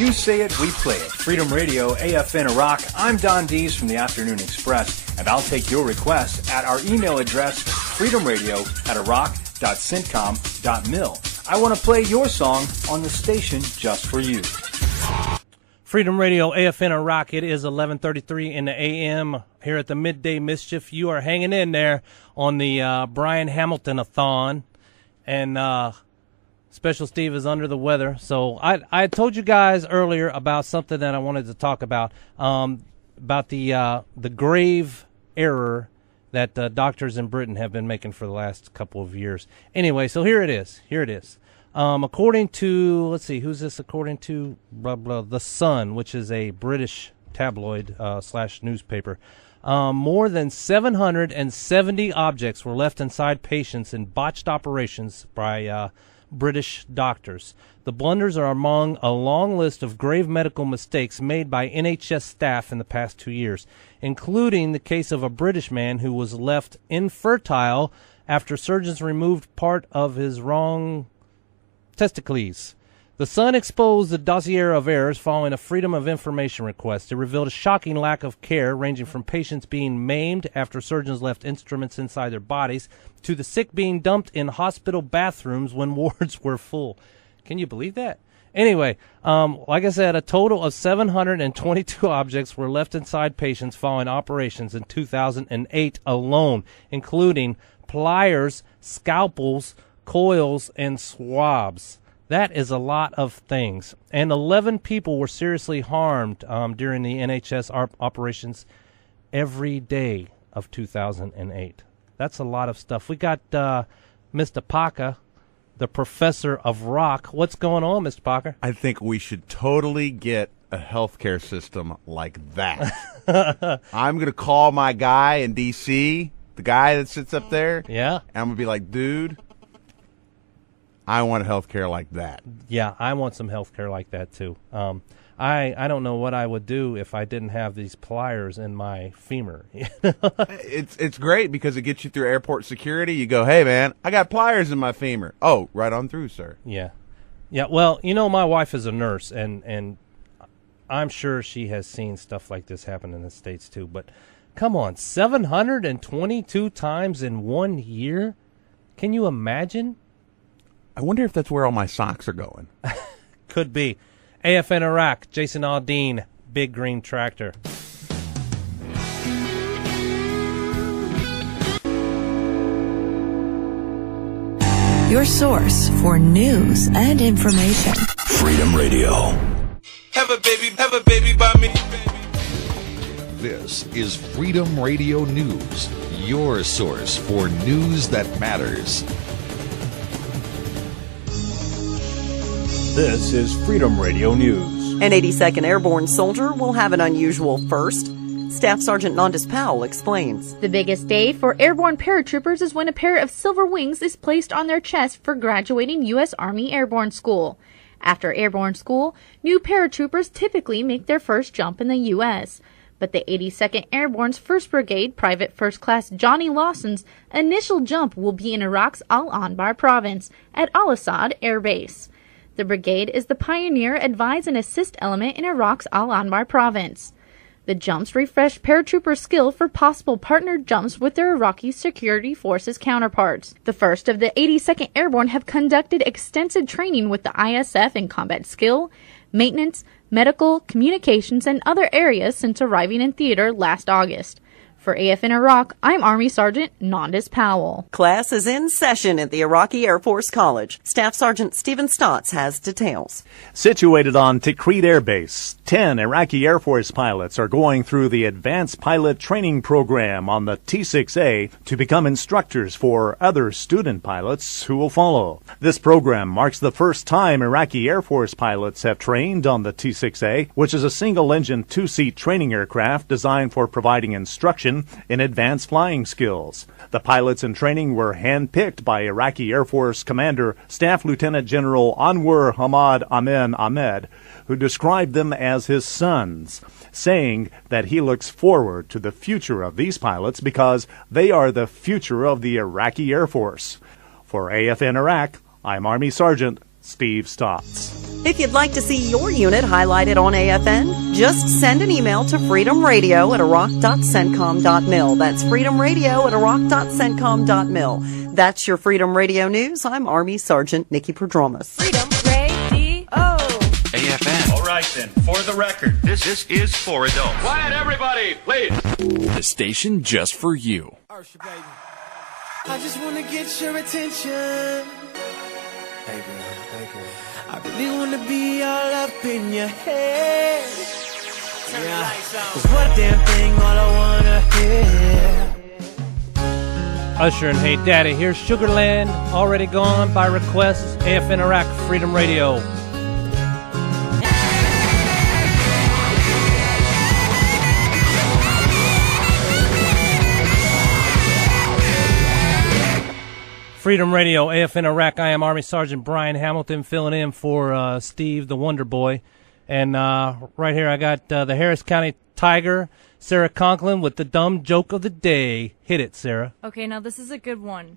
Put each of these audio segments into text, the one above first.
You say it, we play it. Freedom Radio-AFN Iraq. I'm Don Dees from the Afternoon Express, and I'll take your requests at our email address, freedomradio@iraq.centcom.mil. I want to play your song on the station just for you. Freedom Radio-AFN Iraq. It is 11:33 in the a.m. here at the Midday Mischief. You are hanging in there on the Brian Hamilton-a-thon, and Special Steve is under the weather. So I told you guys earlier about something that I wanted to talk about the grave error that doctors in Britain have been making for the last couple of years. Anyway, so here it is. According to, let's see, who's this according to? Blah, blah, The Sun, which is a British tabloid / newspaper. More than 770 objects were left inside patients in botched operations by British doctors. The blunders are among a long list of grave medical mistakes made by NHS staff in the past 2 years, including the case of a British man who was left infertile after surgeons removed part of his wrong testicles. The Sun exposed the dossier of errors following a Freedom of Information request. It revealed a shocking lack of care, ranging from patients being maimed after surgeons left instruments inside their bodies, to the sick being dumped in hospital bathrooms when wards were full. Can you believe that? Anyway, like I said, a total of 722 objects were left inside patients following operations in 2008 alone, including pliers, scalpels, coils, and swabs. That is a lot of things. And 11 people were seriously harmed during the NHS operations every day of 2008. That's a lot of stuff. We got Mr. Parker, the professor of rock. What's going on, Mr. Parker? I think we should totally get a healthcare system like that. I'm going to call my guy in D.C., the guy that sits up there. Yeah. And I'm going to be like, dude, I want healthcare like that. Yeah, I want some healthcare like that too. I don't know what I would do if I didn't have these pliers in my femur. It's great because it gets you through airport security. You go, hey man, I got pliers in my femur. Oh, right on through, sir. Yeah. Well, you know, my wife is a nurse, and I'm sure she has seen stuff like this happen in the States too. But come on, 722 times in 1 year? Can you imagine? I wonder if that's where all my socks are going. Could be. AFN Iraq, Jason Aldean, Big Green Tractor. Your source for news and information. Freedom Radio. Have a baby by me. This is Freedom Radio News, your source for news that matters. This is Freedom Radio News. An 82nd Airborne soldier will have an unusual first. Staff Sergeant Nondis Powell explains. The biggest day for airborne paratroopers is when a pair of silver wings is placed on their chest for graduating U.S. Army Airborne School. After Airborne School, new paratroopers typically make their first jump in the U.S., but the 82nd Airborne's 1st Brigade Private First Class Johnny Lawson's initial jump will be in Iraq's Al-Anbar province at Al-Assad Air Base. The brigade is the pioneer advise and assist element in Iraq's Al-Anbar province. The jumps refresh paratrooper skill for possible partnered jumps with their Iraqi security forces counterparts. The first of the 82nd Airborne have conducted extensive training with the ISF in combat skill, maintenance, medical, communications, and other areas since arriving in theater last August. For AFN Iraq, I'm Army Sergeant Nondis Powell. Class is in session at the Iraqi Air Force College. Staff Sergeant Stephen Stotts has details. Situated on Tikrit Air Base, 10 Iraqi Air Force pilots are going through the Advanced Pilot Training Program on the T-6A to become instructors for other student pilots who will follow. This program marks the first time Iraqi Air Force pilots have trained on the T-6A, which is a single-engine, two-seat training aircraft designed for providing instruction in advanced flying skills. The pilots in training were handpicked by Iraqi Air Force Commander Staff Lieutenant General Anwar Hamad Amin Ahmed, who described them as his sons, saying that he looks forward to the future of these pilots because they are the future of the Iraqi Air Force. For AFN Iraq, I'm Army Sergeant Steve Stotts. If you'd like to see your unit highlighted on AFN, just send an email to freedomradio@iraq.centcom.mil. That's freedomradio@iraq.centcom.mil. That's your Freedom Radio News. I'm Army Sergeant Nikki Prodromus. Freedom Radio. AFN. All right, then. For the record, this is for adults. Quiet, everybody, please. The station just for you. I just want to get your attention. Hey, girl. I really want to be all up in your head. Yeah. 'Cause what damn thing all I want to hear. Usher and Hey Daddy. Here's Sugarland, Already Gone by request. AFN Iraq, Freedom Radio. Freedom Radio, AFN Iraq. I am Army Sergeant Brian Hamilton filling in for Steve, the Wonder Boy. And right here I got the Harris County Tiger, Sarah Conklin, with the dumb joke of the day. Hit it, Sarah. Okay, now this is a good one.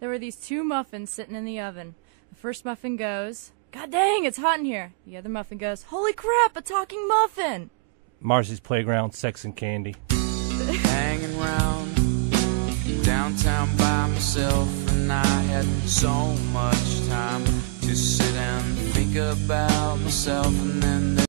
There were these two muffins sitting in the oven. The first muffin goes, "God dang, it's hot in here." The other muffin goes, "Holy crap, a talking muffin." Marcy's Playground, Sex and Candy. Hanging round downtown by myself, and I had so much time to sit and think about myself, and then